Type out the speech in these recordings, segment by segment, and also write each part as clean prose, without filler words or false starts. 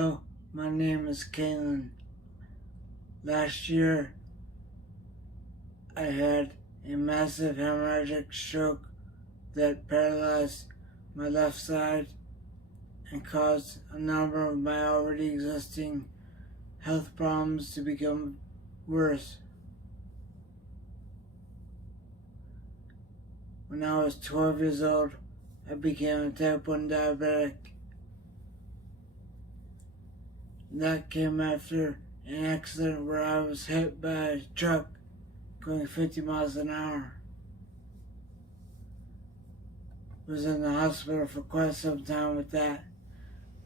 Hello, my name is Caitlin. Last year, I had a massive hemorrhagic stroke that paralyzed my left side and caused a number of my already existing health problems to become worse. When I was 12 years old, I became a type 1 diabetic. That came after an accident where I was hit by a truck going 50 miles an hour. Was in the hospital for quite some time with that,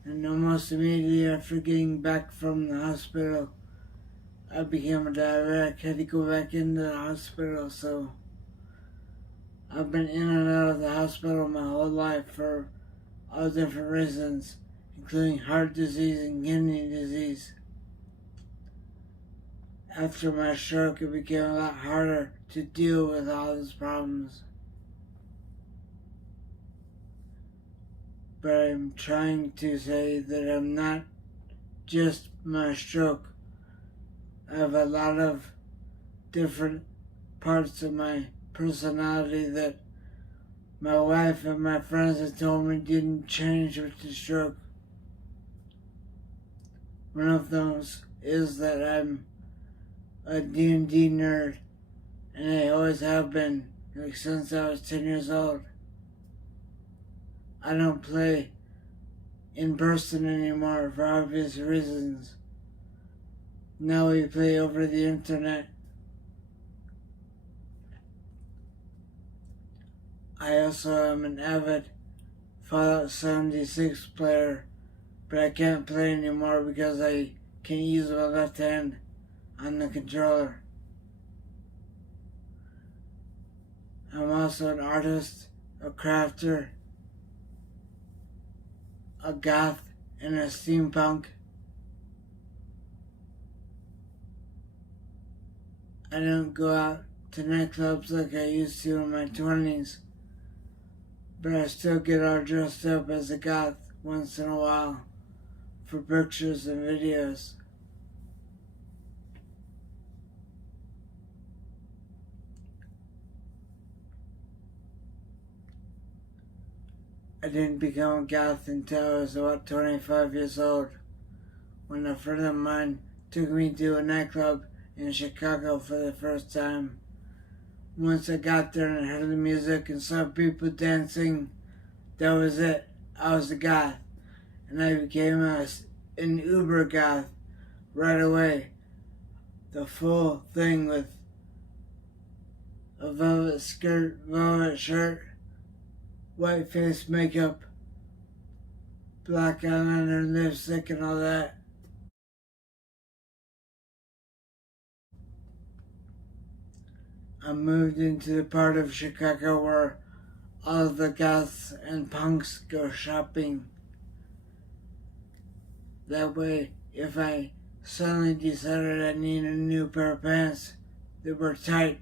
and almost immediately after getting back from the hospital, I became a diabetic. Had to go back into the hospital, so I've been in and out of the hospital my whole life for all different reasons, including heart disease and kidney disease. After my stroke, it became a lot harder to deal with all those problems. But I'm trying to say that I'm not just my stroke. I have a lot of different parts of my personality that my wife and my friends have told me didn't change with the stroke. One of those is that I'm a D&D nerd, and I always have been, since I was 10 years old. I don't play in person anymore for obvious reasons. Now we play over the internet. I also am an avid Fallout 76 player, but I can't play anymore because I can't use my left hand on the controller. I'm also an artist, a crafter, a goth, and a steampunk. I don't go out to nightclubs like I used to in my 20s, but I still get all dressed up as a goth once in a while for pictures and videos. I didn't become a goth until I was about 25 years old, when a friend of mine took me to a nightclub in Chicago for the first time. Once I got there and heard the music and saw people dancing, that was it. I was a goth, and I became an uber goth right away. The full thing with a velvet skirt, velvet shirt, white face makeup, black eyeliner, lipstick, and all that. I moved into the part of Chicago where all of the goths and punks go shopping. That way, if I suddenly decided I needed a new pair of pants that were tight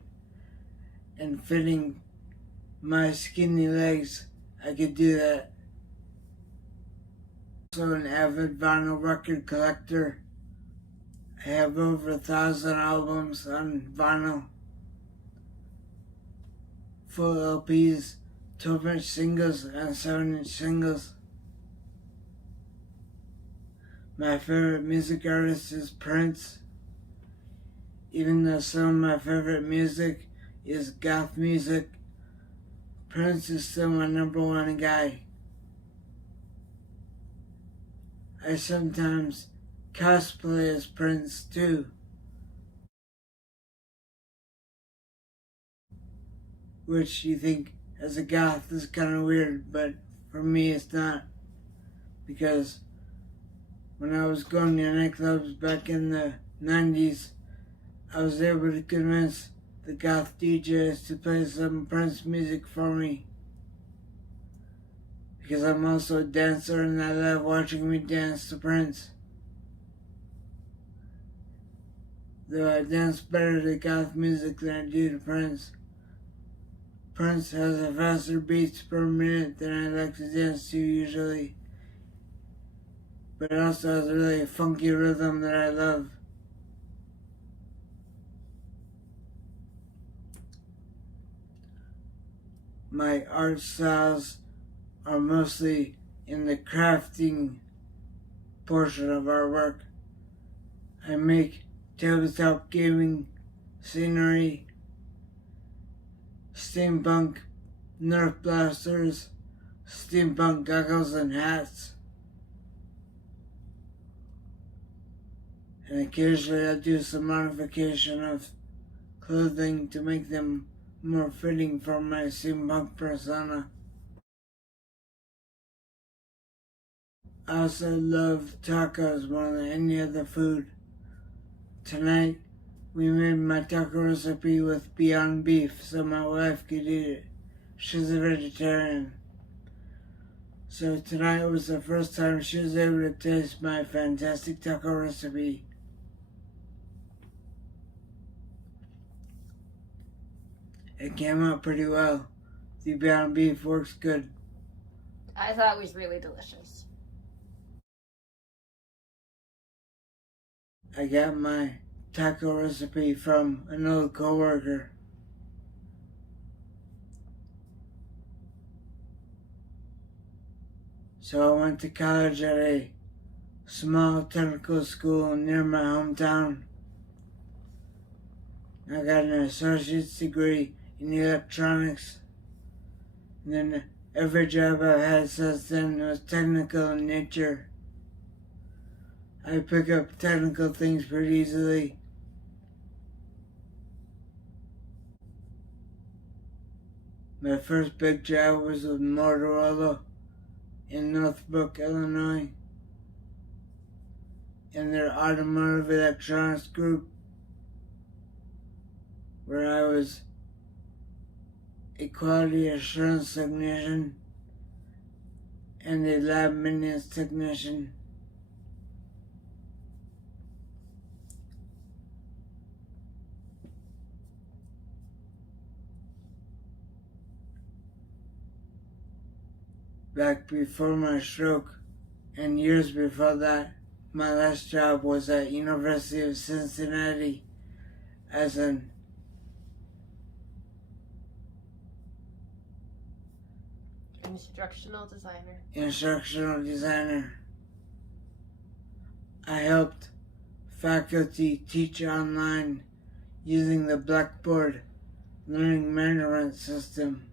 and fitting my skinny legs, I could do that. Also an avid vinyl record collector. I have over 1,000 albums on vinyl, full LPs, 12-inch singles, and 7-inch singles. My favorite music artist is Prince. Even though some of my favorite music is goth music, Prince is still my number one guy. I sometimes cosplay as Prince too, which you think as a goth is kind of weird, but for me it's not, because when I was going to nightclubs back in the 90s, I was able to convince the goth DJs to play some Prince music for me, because I'm also a dancer and I love watching me dance to Prince. Though I dance better to goth music than I do to Prince. Prince has a faster beats per minute than I like to dance to usually, but it also has a really funky rhythm that I love. My art styles are mostly in the crafting portion of our work. I make tabletop gaming, scenery, steampunk, Nerf blasters, steampunk goggles and hats. And occasionally I do some modification of clothing to make them more fitting for my steampunk persona. I also love tacos more than any other food. Tonight, we made my taco recipe with Beyond Beef so my wife could eat it. She's a vegetarian. So tonight was the first time she was able to taste my fantastic taco recipe. It came out pretty well. The Beyond Beef works good. I thought it was really delicious. I got my taco recipe from an old coworker. So I went to college at a small technical school near my hometown. I got an associate's degree in electronics. And then every job I've had since then was technical in nature. I pick up technical things pretty easily. My first big job was with Motorola in Northbrook, Illinois, in their automotive electronics group, where I was a quality assurance technician and a lab maintenance technician. Back before my stroke, and years before that, my last job was at University of Cincinnati as an Instructional designer. I helped faculty teach online using the Blackboard learning management system.